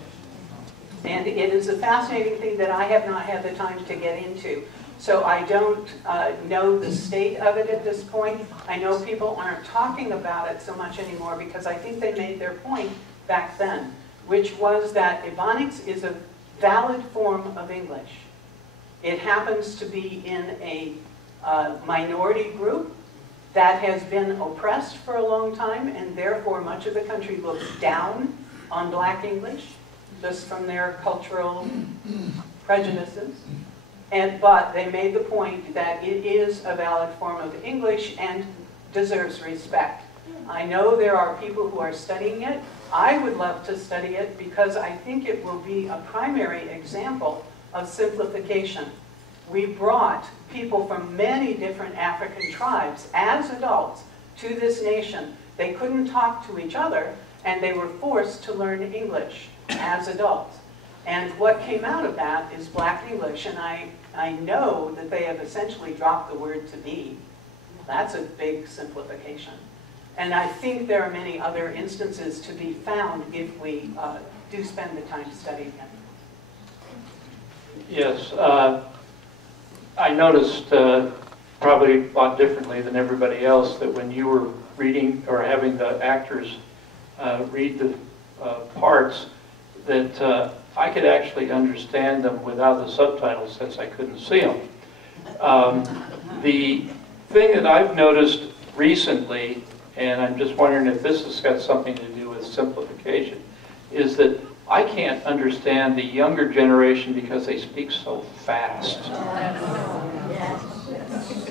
And it is a fascinating thing that I have not had the time to get into. So I don't know the state of it at this point. I know people aren't talking about it so much anymore because I think they made their point back then, which was that Ebonics is a valid form of English. It happens to be in a minority group that has been oppressed for a long time, and therefore much of the country looks down on Black English, just from their cultural prejudices. But they made the point that it is a valid form of English and deserves respect. I know there are people who are studying it. I would love to study it because I think it will be a primary example of simplification. We brought people from many different African tribes as adults to this nation. They couldn't talk to each other, and they were forced to learn English as adults. And what came out of that is Black English, and I know that they have essentially dropped the word to be. That's a big simplification. And I think there are many other instances to be found if we do spend the time studying it. Yes, I noticed probably a lot differently than everybody else that when you were reading or having the actors read the parts, that I could actually understand them without the subtitles since I couldn't see them. The thing that I've noticed recently, and I'm just wondering if this has got something to do with simplification, is that I can't understand the younger generation because they speak so fast.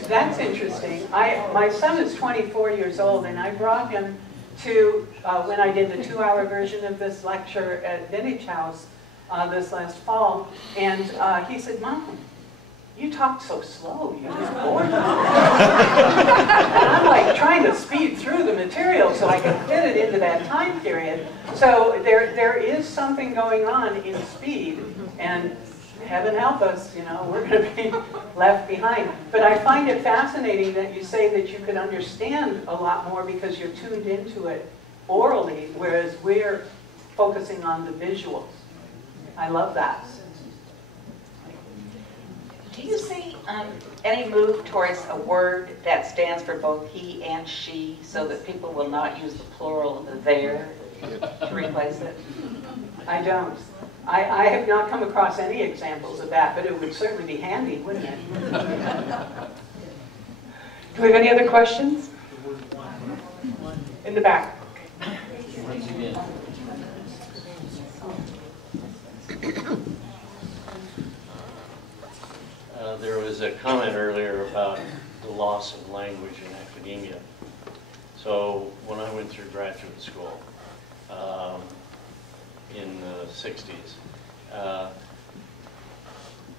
That's interesting. My son is 24 years old, and I brought him to, when I did the 2-hour version of this lecture at Vintage House this last fall, and he said, "Mom, you talk so slow, you just bore me." And I'm like trying to speed through the material so I can fit it into that time period. So there is something going on in speed, and heaven help us, we're going to be left behind. But I find it fascinating that you say that you could understand a lot more because you're tuned into it orally, whereas we're focusing on the visuals. I love that. Do you see any move towards a word that stands for both he and she so that people will not use the plural their to replace it? I don't. I have not come across any examples of that, but it would certainly be handy, wouldn't it? Do we have any other questions? In the back. There was a comment earlier about the loss of language in academia. So when I went through graduate school in the 60s,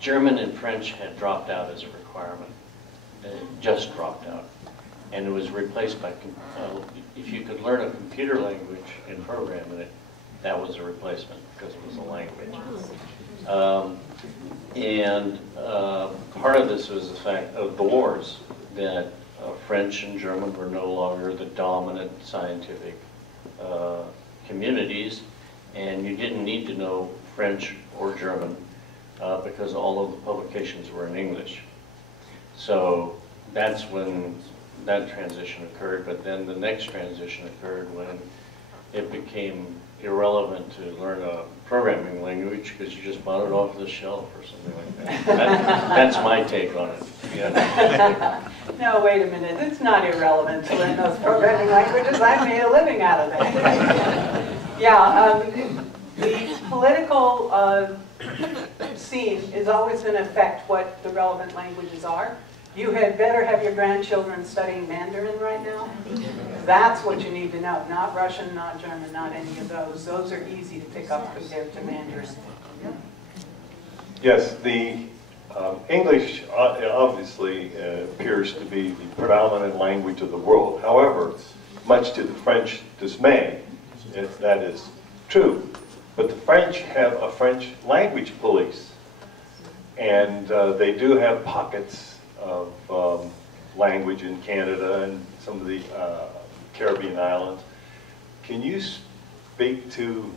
German and French had dropped out as a requirement. It just dropped out. And it was replaced by, if you could learn a computer language and program in it, that was a replacement because it was a language. Part of this was the fact of the wars, that French and German were no longer the dominant scientific communities, and you didn't need to know French or German because all of the publications were in English. So that's when that transition occurred, but then the next transition occurred when it became irrelevant to learn a programming language because you just bought it off the shelf or something like that. That's my take on it. Yeah. No, wait a minute. It's not irrelevant to learn those programming languages. I made a living out of it. Yeah, the political scene is always going to affect what the relevant languages are. You had better have your grandchildren studying Mandarin right now. That's what you need to know. Not Russian, not German, not any of those. Those are easy to pick up compared to Mandarin. Yes, the English obviously appears to be the predominant language of the world. However, much to the French dismay, if that is true. But the French have a French language police, and they do have pockets of language in Canada and some of the Caribbean islands. Can you speak to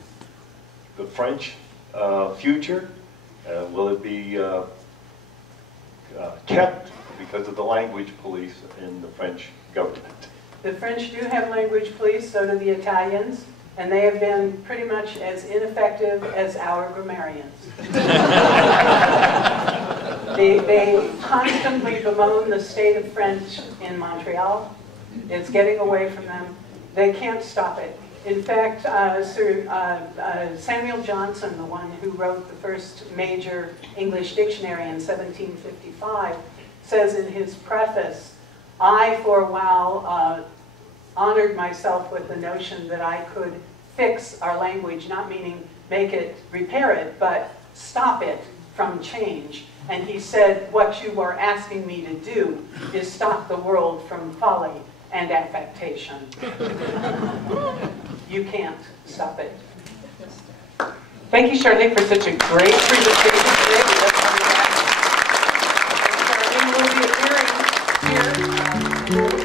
the French future? Will it be kept because of the language police in the French government? The French do have language police, so do the Italians, and they have been pretty much as ineffective as our grammarians. They constantly bemoan the state of French in Montreal. It's getting away from them. They can't stop it. In fact, Samuel Johnson, the one who wrote the first major English dictionary in 1755, says in his preface, I for a while honored myself with the notion that I could fix our language, not meaning make it, repair it, but stop it from change. And he said, what you are asking me to do is stop the world from folly and affectation. You can't stop it. Thank you, Charlene, for such a great presentation today. Charlene will be appearing here.